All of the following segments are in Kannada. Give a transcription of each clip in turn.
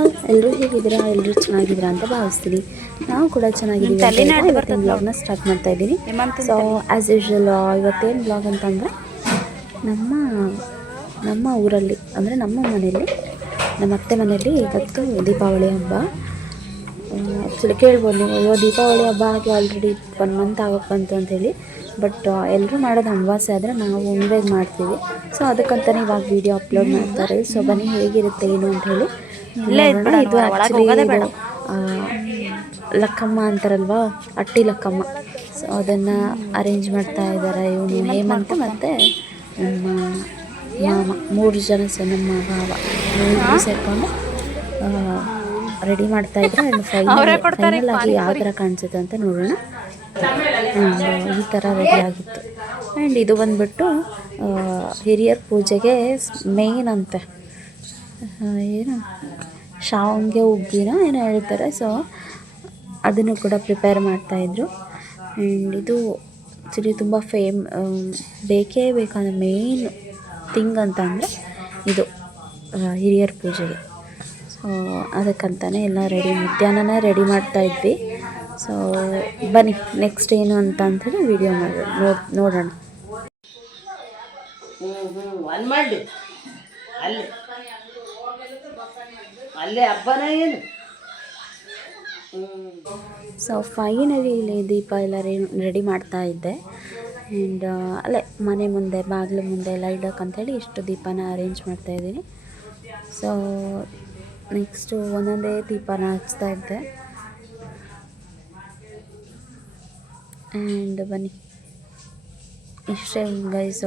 ಆಲ್ ಎಲ್ಲರೂ ಹೇಗಿದ್ದೀರಾ? ಎಲ್ಲರೂ ಚೆನ್ನಾಗಿದ್ದೀರಾ ಅಂತ ಭಾವಿಸ್ತೀನಿ. ನಾವು ಕೂಡ ಚೆನ್ನಾಗಿದ್ದೀವಿ ಇವತ್ತಿನ ಬ್ಲಾಗ್ನ ಸ್ಟಾರ್ಟ್ ಮಾಡ್ತಾ ಇದ್ದೀನಿ. ಸೊ ಆ್ಯಸ್ ಯೂಶ್ವಲ್ ಇವತ್ತೇನು ಬ್ಲಾಗ್ ಅಂತಂದರೆ ನಮ್ಮ ನಮ್ಮ ಊರಲ್ಲಿ ಅಂದರೆ ನಮ್ಮ ಮನೆಯಲ್ಲಿ ನಮ್ಮ ಅತ್ತೆ ಮನೆಯಲ್ಲಿ ಇವತ್ತು ದೀಪಾವಳಿ ಹಬ್ಬ. ಆ್ಯಕ್ಚುಲಿ ಕೇಳ್ಬೋದು ನೀವು ಅಯ್ಯೋ ದೀಪಾವಳಿ ಹಬ್ಬ ಆಗಿ ಆಲ್ರೆಡಿ ಒನ್ ಮಂತ್ ಆಗೋಕ್ಕೆ ಬಂತು ಅಂತೇಳಿ ಬಟ್ ಎಲ್ಲರೂ ಮಾಡೋದು ಅಮಾವಾಸ್ಯೆ ಆದರೆ ನಾವು ಉಣ್ವೆಗೆ ಮಾಡ್ತೀವಿ. ಸೊ ಅದಕ್ಕಂತಲೇ ಇವಾಗ ವೀಡಿಯೋ ಅಪ್ಲೋಡ್ ಮಾಡ್ತಾರೆ. ಸೊ ಬನ್ನಿ ಹೇಗಿರುತ್ತೆ ಏನು ಅಂತ ಇದ್ಬಿಡ ಇದು ಬೇಡ. ಲಕ್ಕಮ್ಮ ಅಂತಾರಲ್ವ ಅಟ್ಟಿ ಲಕ್ಕಮ್ಮ. ಸೊ ಅದನ್ನು ಅರೇಂಜ್ ಮಾಡ್ತಾ ಇದ್ದಾರೆ ಇವನು ಹೇಮಂತ ಮತ್ತು ನಮ್ಮ ಮಾಮ ಮೂರು ಜನ ಸಹ ನಮ್ಮ ಭಾವ ಮೂರು ಸೇರಿಕೊಂಡು ರೆಡಿ ಮಾಡ್ತಾ ಇದ್ರೆ ಆ್ಯಂಡ್ ಫೈನಲ್ ಫೈನಲ್ ಆಗಿ ಯಾವ ಥರ ಕಾಣಿಸುತ್ತೆ ಅಂತ ನೋಡೋಣ. ಈ ಥರ ರೆಡಿ ಆಗಿತ್ತು. ಆ್ಯಂಡ್ ಇದು ಬಂದ್ಬಿಟ್ಟು ಹಿರಿಯರ್ ಪೂಜೆಗೆ ಮೇಯ್ನ್ ಅಂತೆ. ಏನು? ಶಾವಿಗೆ ಉಗ್ಗಿನ ಏನೋ ಹೇಳ್ತಾರೆ ಸೊ ಅದನ್ನು ಕೂಡ ಪ್ರಿಪೇರ್ ಮಾಡ್ತಾಯಿದ್ರು ಆ್ಯಂಡ್ ಇದು ಆ್ಯಕ್ಚುಲಿ ತುಂಬ ಫೇಮ್ ಬೇಕೇ ಬೇಕಾದ ಮೇಯ್ನ್ ಥಿಂಗ್ ಅಂತ ಅಂದರೆ ಇದು ಹಿರಿಯರ ಪೂಜೆಗೆ. ಸೊ ಅದಕ್ಕಂತಲೇ ಎಲ್ಲ ರೆಡಿ ಮಧ್ಯಾಹ್ನನೇ ರೆಡಿ ಮಾಡ್ತಾ ಇದ್ವಿ. ಸೊ ಬನ್ನಿ ನೆಕ್ಸ್ಟ್ ಏನು ಅಂತ ಅಂತೇಳಿ ವಿಡಿಯೋ ಮಾಡಿ ನೋಡಿ, ನೋಡೋಣ. ಅಲ್ಲಿ. ಅಲ್ಲಿ ಏನು? ಸೊ ಫೈನಲಿ ಇಲ್ಲಿ ದೀಪ ಎಲ್ಲ ರೆಡಿ ಮಾಡ್ತಾ ಇದ್ದೆ. ಆ್ಯಂಡ್ ಅಲ್ಲೇ ಮನೆ ಮುಂದೆ, ಬಾಗಿಲು ಮುಂದೆ ಎಲ್ಲ ಇಡೋಕ್ಕಂಥೇಳಿ ಇಷ್ಟು ದೀಪನ ಅರೇಂಜ್ ಮಾಡ್ತಾ ಇದ್ದೀನಿ. ಸೊ ನೆಕ್ಸ್ಟು ಒಂದೊಂದೇ ದೀಪನ ಹಚ್ತಾ ಇದ್ದೆ. ಆ್ಯಂಡ್ ಬನ್ನಿ. ಇಷ್ಟೇ ಗೈಸ್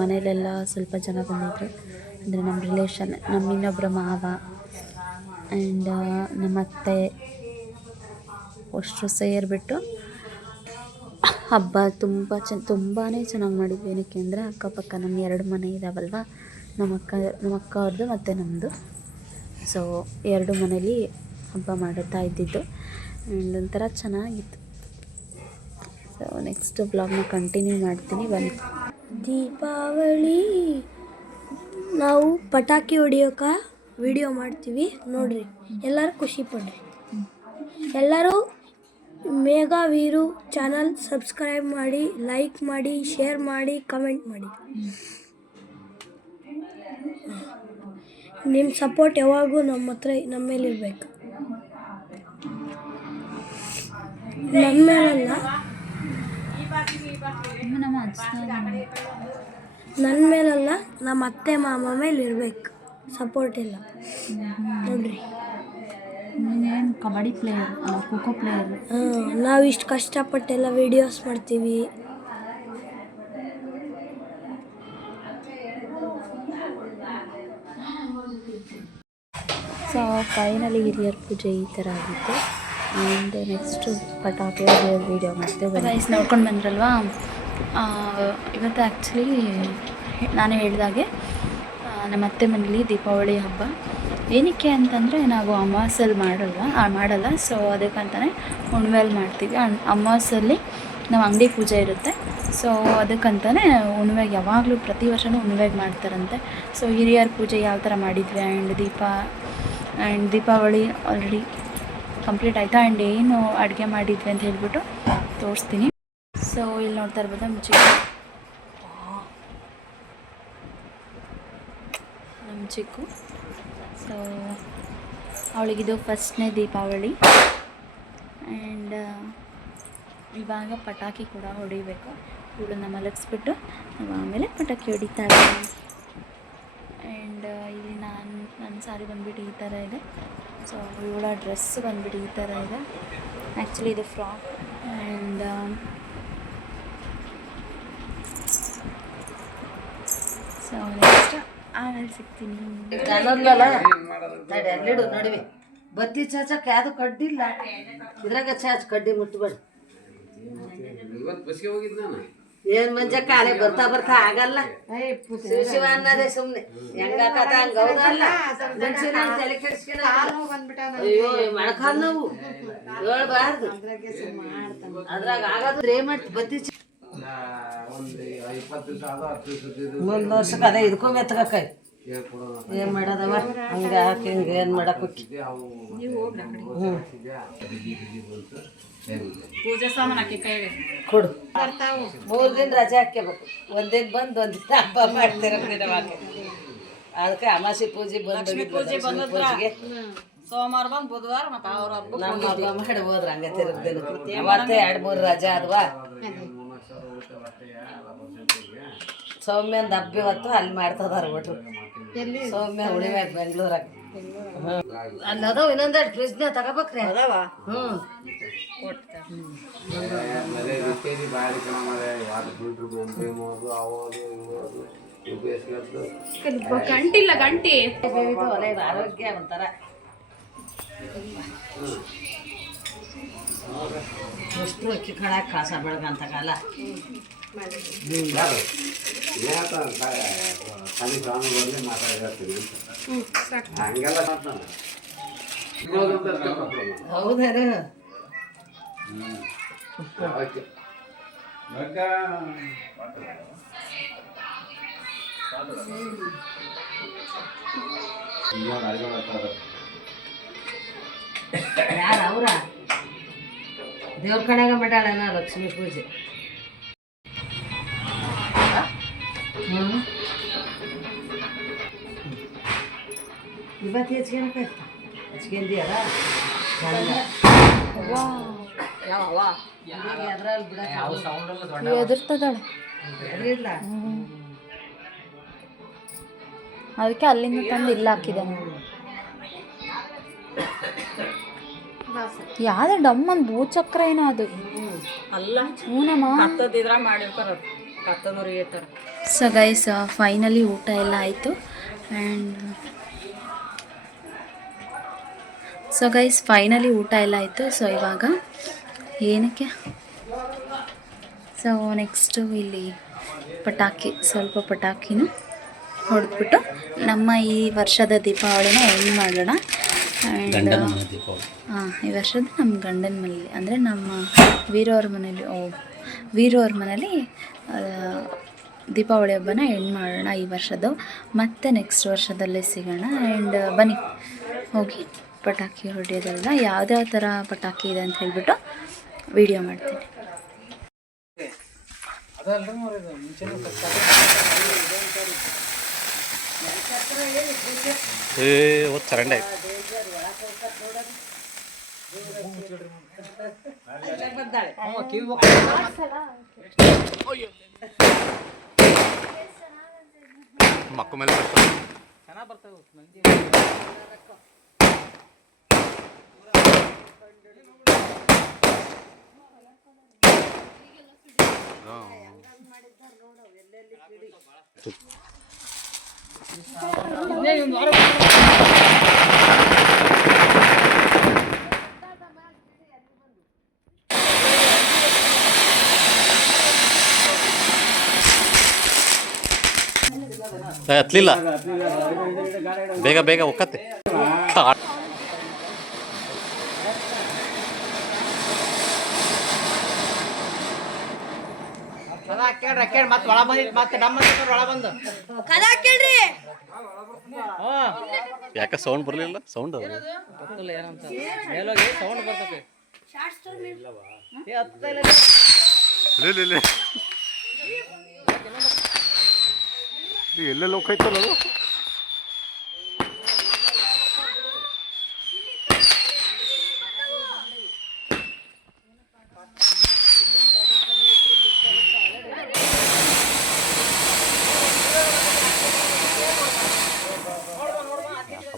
ಮನೆಯಲ್ಲೆಲ್ಲ ಸ್ವಲ್ಪ ಜನ ಬಂದಿದ್ದರು ಅಂದರೆ ನಮ್ಮ ರಿಲೇಷನ್ ನಮ್ಮ ಇನ್ನೊಬ್ಬರ ಮಾವ. ಆ್ಯಂಡ್ ನಮ್ಮ ಅತ್ತೆ ಅಷ್ಟು ಸೇರಿಬಿಟ್ಟು ಹಬ್ಬ ತುಂಬ ಚೆನ್ನ ತುಂಬಾ ಚೆನ್ನಾಗಿ ಮಾಡಿದ್ವಿ. ಏನಕ್ಕೆ ಅಂದರೆ ಅಕ್ಕಪಕ್ಕ ನಮ್ಮ ಎರಡು ಮನೆ ಇದ್ದಾವಲ್ವ ನಮ್ಮ ಅಕ್ಕ ನಮ್ಮ ಅಕ್ಕ ಅವ್ರದ್ದು ಮತ್ತು ನಮ್ಮದು. ಸೊ ಎರಡು ಮನೇಲಿ ಹಬ್ಬ ಮಾಡುತ್ತಾ ಇದ್ದಿದ್ದು. ಆ್ಯಂಡ್ ಒಂಥರ ಚೆನ್ನಾಗಿತ್ತು. ಸೊ ನೆಕ್ಸ್ಟ್ ಬ್ಲಾಗ್ನ ಕಂಟಿನ್ಯೂ ಮಾಡ್ತೀನಿ. ಬನ್ನಿ. ದೀಪಾವಳಿ. ನಾವು ಪಟಾಕಿ ಹೊಡಿಯೋಕೆ? ವಿಡಿಯೋ ಮಾಡ್ತೀವಿ ನೋಡ್ರಿ. ಎಲ್ಲರೂ ಖುಷಿ ಪಡ್ರಿ. ಎಲ್ಲರೂ ಮೇಘಾ ವೀರು ಚಾನಲ್ ಸಬ್ಸ್ಕ್ರೈಬ್ ಮಾಡಿ ಲೈಕ್ ಮಾಡಿ ಶೇರ್ ಮಾಡಿ ಕಮೆಂಟ್ ಮಾಡಿ. ನಿಮ್ಮ ಸಪೋರ್ಟ್ ಯಾವಾಗೂ ನಮ್ಮ ಹತ್ರ ನಮ್ಮ ಮೇಲೆ ಇರಬೇಕು. ನಮ್ಮ ಮೇಲಲ್ಲ. ನನ್ನ ಮೇಲಲ್ಲ ನಮ್ಮ ಅತ್ತೆ ಮಾಮ ಮೇಲೆ ಇರ್ಬೇಕು. ಸಪೋರ್ಟ್ ಇಲ್ಲ. ನೋಡ್ರಿ. ನೀನೇನು ಕಬಡ್ಡಿ ಪ್ಲೇಯರ್ ಖೋಖೋ ಪ್ಲೇಯರ್ ನಾವು ಇಷ್ಟು ಕಷ್ಟಪಟ್ಟೆಲ್ಲ ವಿಡಿಯೋಸ್ ಮಾಡ್ತೀವಿ. ಸೊ ಫೈನಲಿ ಹಿರಿಯರ ಪೂಜೆ ಈ ಥರ ಆಗಿತ್ತು. ಆ್ಯಂಡ್ ನೆಕ್ಸ್ಟು ಪಟಾಕಿ ವಿಡಿಯೋ ವೀಡಿಯೋ ಮಾಡ್ತೇವೆ ರೈಸ್ ನೋಡ್ಕೊಂಡು ಬಂದ್ರಲ್ವಾ? ಆ, ಇವತ್ತು ಆ್ಯಕ್ಚುಲಿ ನಾನು ಹೇಳಿದಾಗೆ ನಮ್ಮ ಅತ್ತೆ ಮನೇಲಿ ದೀಪಾವಳಿ ಹಬ್ಬ. ಏನಕ್ಕೆ ಅಂತಂದರೆ ನಾವು ಅಮಾವಾಸ್ಯಲ್ಲಿ ಮಾಡಲ್ಲ ಮಾಡಲ್ಲ. ಸೊ ಅದಕ್ಕಂತಾನೆ ಹುಣ್ಮೆಯಲ್ಲಿ ಮಾಡ್ತೀವಿ. ಅಮಾವಾಸ್ಯಲ್ಲಿ ನಾವು ಅಂಗಡಿ ಪೂಜೆ ಇರುತ್ತೆ. ಸೊ ಅದಕ್ಕಂತಾನೆ ಹುಣ್ವೆಗೆ ಯಾವಾಗಲೂ ಪ್ರತಿ ವರ್ಷವೂ ಹುಣ್ವೆಗೆ ಮಾಡ್ತಾರಂತೆ. ಸೊ ಹಿರಿಯರ ಪೂಜೆ ಯಾವ ಥರ ಮಾಡಿದ್ವಿ? ಆ್ಯಂಡ್ ದೀಪ ಆ್ಯಂಡ್ ದೀಪಾವಳಿ ಆಲ್ರೆಡಿ ಕಂಪ್ಲೀಟ್ ಆಯಿತಾ? ಆ್ಯಂಡ್ ಏನು ಅಡುಗೆ ಮಾಡಿದ್ವಿ ಅಂತ ಹೇಳ್ಬಿಟ್ಟು ತೋರಿಸ್ತೀನಿ. ಸೊ ಇಲ್ಲಿ ನೋಡ್ತಾ ಇರ್ಬೋದು ನಮ್ಮ ಚಿಕ್ಕು. ಸೊ ಅವಳಿಗಿದು ಫಸ್ಟ್ನೇ ದೀಪಾವಳಿ. ಆ್ಯಂಡ್ ಇವಾಗ ಪಟಾಕಿ ಕೂಡ ಹೊಡಿಬೇಕು. ಇವಳನ್ನ ಮಲಗಿಸ್ಬಿಟ್ಟು ನಾವು ಆಮೇಲೆ ಪಟಾಕಿ ಹೊಡಿತಾಳೆ ಆ್ಯಂಡ್ ಇಲ್ಲಿ ನಾನು ನನ್ನ ಸಾರಿ ಬಂದ್ಬಿಟ್ಟು ಈ ಥರ ಇದೆ. ಸೊ ಇವಳ ಡ್ರೆಸ್ ಬಂದ್ಬಿಟ್ಟು ಈ ಥರ ಇದೆ. ಆ್ಯಕ್ಚುಲಿ ಇದು ಫ್ರಾಕ್ ಆ್ಯಂಡ್ ಸೊ ಆಮೇಲೆ ಸಿಗ್ತೀನಿ. ನಡಿ ಅಲ್ಲಿಡು ನಡುವೆ. ಬತ್ತಿ ಚಾಚಕ್ ಯಾವುದು ಕಡ್ಡಿಲ್ಲ ಇದ್ರಾಗ ಚಾಚ್ ಕಡ್ಡಿ ಮುಟ್ಬೇಡ. ಏನ್ ಮಂಜ ಕಾಲೇ ಬರ್ತಾ ಬರ್ತಾ ಆಗಲ್ಲ. ಶಿವ ಅನ್ನೋದೇ ಸುಮ್ನೆ. ಹೆಂಗಾಕತ ಹಂಗ ಹೌದಲ್ಲ? ಮನ್ಸಿನ ತಲೆ ಕೆಡ್ಸ್ಕೊಳ ಅಯ್ಯೋ ಮೊಣಕಾಲ್ ನೋವು. ಹೇಳ್ಬಾರ್ದು ಅದ್ರಾಗ ಆಗೋದು. ಏನ್ ಮಾಡ್ತಿ ಬತ್ತಿ ಮುಂದ್ ವರ್ಷಕ್ಕೆ ಅದೇ ಇದಕ್ಕೂ ಮೆತ್ತಗಾಕೈ ಏನ್ ಮಾಡೋದವ? ಹಂಗ ಹಾಕಿ ಹಿಂಗ ಏನ್ ಮಾಡಕ್ ಕೊಡು. ಮೂರ್ ದಿನ ರಜೆ ಹಾಕ್ಯಬೇಕು. ಒಂದಿನ ಬಂದು ಒಂದಿನ ಹಬ್ಬ ಮಾಡ್ತೀರ ಅದಕ್ಕೆ ಅಮಾಸಿ ಪೂಜೆ ಬಂದು ಪೂಜೆ ಪೂಜೆಗೆ. ಸೋಮವಾರ ಬಂದು ಬುಧವಾರ ಮತ್ತೆ ಅವ್ರ ಹಬ್ಬ ನಮ್ಮ ಹಬ್ಬ ಮಾಡಿ ಹೋದ್ರ ಹಂಗ ತಿರುಗ್ ದಿನಕ್ಕೆ ಅವತ್ತೇ ಎರಡ್ ಮೂರ್ ರಜೆ ಆದ್ವಾ? ಸೌಮ್ಯಂದ ಹಬ್ಬ ಹೊತ್ತು ಅಲ್ಲಿ ಮಾಡ್ತದಾರ ಬಿಟ್ರು. ಸೌಮ್ಯ ಉಳಿವೆ ಬೆಂಗ್ಳೂರಾಗ. ಅಲ್ಲಿ ಅದಾವ ಇನ್ನೊಂದೆರಡು ಫ್ರಿಜ್ನ ತಗೋಬೇಕ್ರಿ. ಅದಾವ? ಹ್ಞೂ ಗಂಟಿಲ್ಲ ಗಂಟಿ. ಆರೋಗ್ಯ ಒಂಥರ. ಎಷ್ಟು ಅಕ್ಕಿ ಕಳಾಕ್ ಕಾಸ ಬೆಳಗಂತ ಕಾಲ ಹೌದಾರ? ಅವ್ರ ದೇವ್ರ ಕಡೆಗೆ ಮಾಡ್ಯಾಳನ ಲಕ್ಷ್ಮೀ ಪೂಜೆ. ಇವತ್ತು ಹೆಚ್ಕೊಳಕ ಹೆಚ್ಕೊಂಡಿಯಲ್ಲ ಅದಕ್ಕೆ ಅಲ್ಲಿಂದ ತಂದು ಇಲ್ಲ ಹಾಕಿದೆ ಯಾವ್ದು ಡಮ್ಮನ್ ಭೂಚಕ್ರ ಏನೋ ಅದು. ಅಲ್ಲ ಹ್ಞೂನಮ್ಮ ಮಾಡಿರ್ತಾರ ಸೊ ಗೈಸ್ ಫೈನಲಿ ಊಟ ಎಲ್ಲ ಆಯಿತು. ಆ್ಯಂಡ್ ಸೊ ಗೈಸ್ ಫೈನಲಿ ಊಟ ಎಲ್ಲ ಆಯಿತು. ಸೊ ಇವಾಗ ಏನಕ್ಕೆ? ಸೊ ನೆಕ್ಸ್ಟು ಇಲ್ಲಿ ಪಟಾಕಿ ಸ್ವಲ್ಪ ಪಟಾಕಿನೂ ಹೊಡೆದ್ಬಿಟ್ಟು ನಮ್ಮ ಈ ವರ್ಷದ ದೀಪಾವಳಿನ ಎಂಡ್ ಮಾಡೋಣ. ಹಾಂ ಈ ವರ್ಷದ ನಮ್ಮ ಗಂಡನ ಮನೇಲಿ ಅಂದರೆ ನಮ್ಮ ವೀರವ್ರ ಮನೇಲಿ ಓ ವೀರವ್ರ ಮನೇಲಿ ದೀಪಾವಳಿ ಹಬ್ಬನ ಎಂಡ್ ಮಾಡೋಣ ಈ ವರ್ಷದ್ದು. ಮತ್ತೆ ನೆಕ್ಸ್ಟ್ ವರ್ಷದಲ್ಲಿ ಸಿಗೋಣ. ಆ್ಯಂಡ್ ಬನ್ನಿ. ಹೋಗಿ ಪಟಾಕಿ ಹೊಡೆಯೋದಲ್ಲ ಯಾವ್ದ್ಯಾವ ಥರ ಪಟಾಕಿ ಇದೆ ಅಂತ ಹೇಳ್ಬಿಟ್ಟು ವಿಡಿಯೋ ಮಾಡ್ತೀನಿ. ಏ ಒತ್ತು ಚರಂಡೆ ಮಕ್ಕ ಮೇಲೆ ಬರ್ತದೆ. ಹಾ. ಹತ್ಲಿಲ್ಲ ಬೇಗ ಬೇಗ ಒಕ್ಕತ್ತೆ ಮತ್ತೆ ಒಳ ಬಂದಿತ್ತು ಮತ್ತೆ ನಮ್ಮ ಒಳ ಬಂದು. ಯಾಕೆ ಸೌಂಡ್ ಬರಲಿಲ್ಲ? ಸೌಂಡ್ ಗೊತ್ತಿಲ್ಲ ಏನಂತ. ಮೇಲೋಗಿ ಸೌಂಡ್ ಬರ್ತೈತಿ. ಎಲ್ಲೆಲ್ಲ ಹೋಗ್ತೈತಲ್ಲ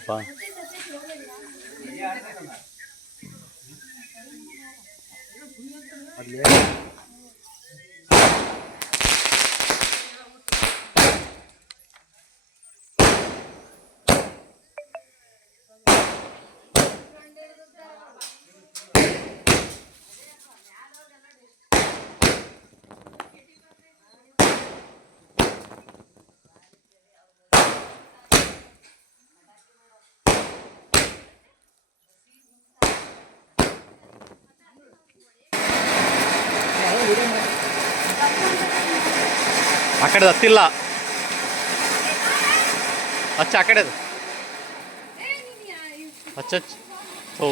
ಅದು ಆ ಕಡೆದು ಹತ್ತಿಲ್ಲ. ಹಚ್ಚ ಆ ಕಡೆದು. ಹಚ್ಚ ಹಚ್ಚ. ಹೋ.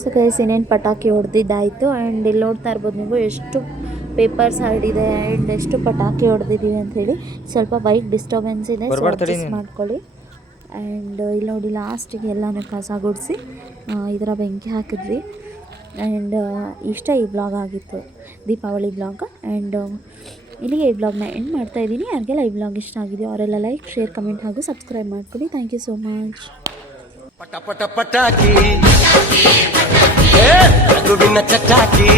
ಸೊ ಗೈಸ್ ಇನ್ನೇನು ಪಟಾಕಿ ಹೊಡೆದಿದ್ದಾಯಿತು ಆ್ಯಂಡ್ ಇಲ್ಲಿ ನೋಡ್ತಾ ಇರ್ಬೋದು ನೀವು ಎಷ್ಟು ಪೇಪರ್ಸ್ ಹರಡಿದೆ ಆ್ಯಂಡ್ ಎಷ್ಟು ಪಟಾಕಿ ಹೊಡೆದಿದ್ದೀವಿ ಹೇಳಿ. ಸ್ವಲ್ಪ ಬೈಕ್ ಡಿಸ್ಟರ್ಬೆನ್ಸ್ ಇದೆ ಸೊ ಮಾಡ್ಕೊಳ್ಳಿ. ಆ್ಯಂಡ್ ಇಲ್ಲಿ ನೋಡಿ ಲಾಸ್ಟಿಗೆ ಎಲ್ಲನೂ ಕಸ ಗುಡಿಸಿ ಇದರ ಬೆಂಕಿ ಹಾಕಿದ್ವಿ. ಆ್ಯಂಡ್ ಇಷ್ಟ ಈ ಬ್ಲಾಗ್ ಆಗಿತ್ತು ದೀಪಾವಳಿ ಬ್ಲಾಗ್ ಆ್ಯಂಡ್ ಇಲ್ಲಿಗೆ ಈ ವ್ಲಾಗ್ನ ಎಂಡ್ ಮಾಡ್ತಾ ಇದ್ದೀನಿ. ಯಾರಿಗೆಲ್ಲ ಈ ಬ್ಲಾಗ್ ಇಷ್ಟ ಆಗಿದೆಯೋ ಅವರೆಲ್ಲ ಲೈಕ್ ಶೇರ್ ಕಮೆಂಟ್ ಹಾಗೂ ಸಬ್ಸ್ಕ್ರೈಬ್ ಮಾಡ್ಕೊಳ್ಳಿ. ಥ್ಯಾಂಕ್ ಯು ಸೋ ಮಚ್ ಪಟ ಪಟ ಪಟಾಕಿ. ಚಟಾಕಿ.